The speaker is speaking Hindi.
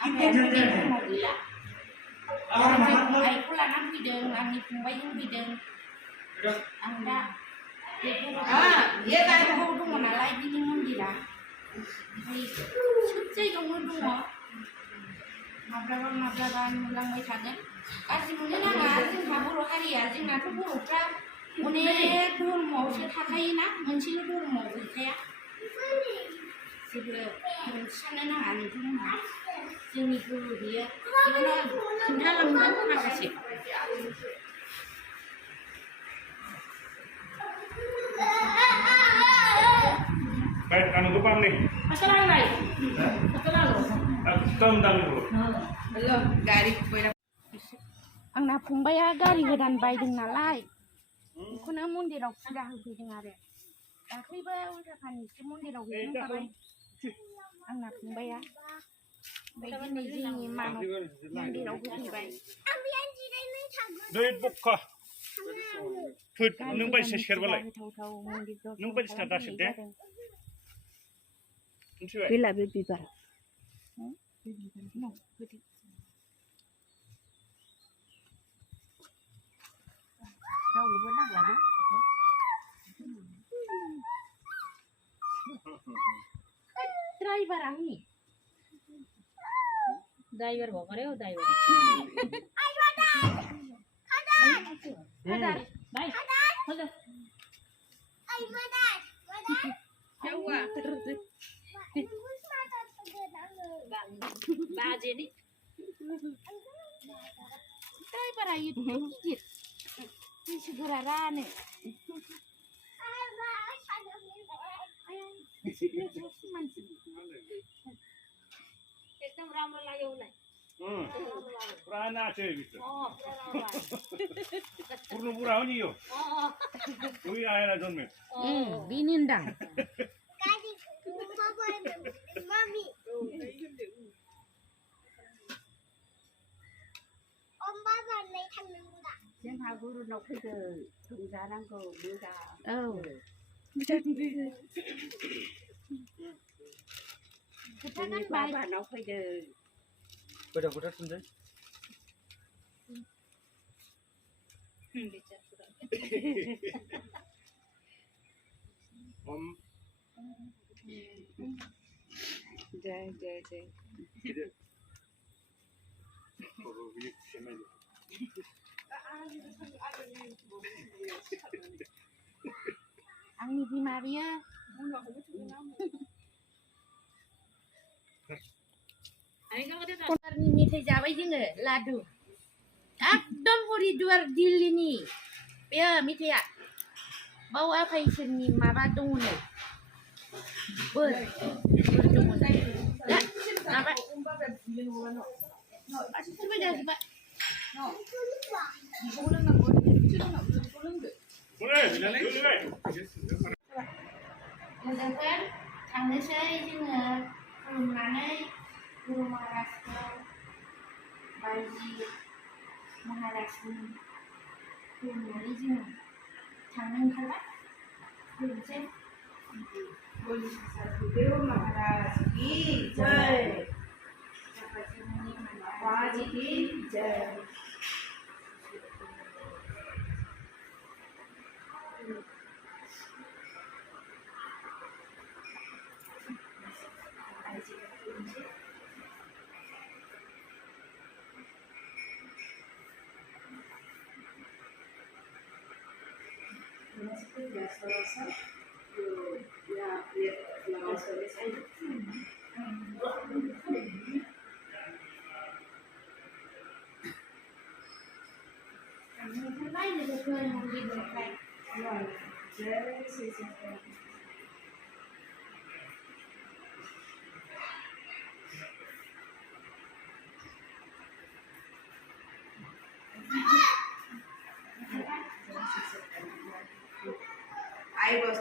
आमफ्राय गैला आइखौ लाना फैदों आंनि फंबायजों फैदों आं दा बेफोराव दङ नालाय बिनि मन्दिरा ओमफ्राय सोब जायगायावनो दङ माब्लाबा माब्लाबा नुलांबाय थागोन गाज्रि मोननो नाङा जोंहा बर' हारिया जोंनाथ' बर'फ्रा अनेक धर्मआवसो थाखायोना मोनसेल' धर्मआव गैखाया जेबो मोनथिसाननो नाङा नोंथांमोनहा जोंनि गुरु बियो बेयावनो खोन्थालांगोन माखासे Baik, anu depan nih. Masalah lain. Masalah lo. Tentang dulu. Belum, गारि आंना फंबाया गारि गोदान बायदों नालाय बेखौनो मन्दिराव फुजा होफैदों आरो दाख्लैबो उल्थाखानिसो मन्दिराव हैखांखाबाय आंना फंबाया ओमफ्राय दिनै जोंनि मानाव मन्दिराव होफैबाय दै बक्का फोद नों बायदिसिना सेरबालाय नों बायदिसिना दासेन दे गैला बे बिबार रावनोबो नांलाना ड्राइभार आंनि ड्राइभार भएको रे ड्राइभर भाइ हेलो बाजे नि ड्राइभरा itu गिदिर बैसोगोरा रानो एकदम राम्रो लाग्यो उसलाई पुरा नाच्यो भित्र पुर्नु बुढा हो नि यो उही आएर जन्म्यो बिनिन्दां जोंहा गुरुनाव फैदो रंजानांगौ मोजां औ जोंनि बाबानाव फैदो गोदाव गोदाव थुनदो om जय जय जय आंनि बिमा बियो कनारनि मेथाइ जाबाय जोङो लादु एकदम हरिद्वार दिल्लीनि बेयो मेथाइया बाव आफा इसोरनि माबा दङनो बोर दङनो माबा गासिबो जाजोब्बाय लोगोफोर थांनोसै जोङो खुलुमनानै गुरु महाराजखौ बायजि महाराजनि खुलुमनानै जोङो थांनो ओंखारबाय खुलुमसै गुरु महाराज की जय महाराज की जय I was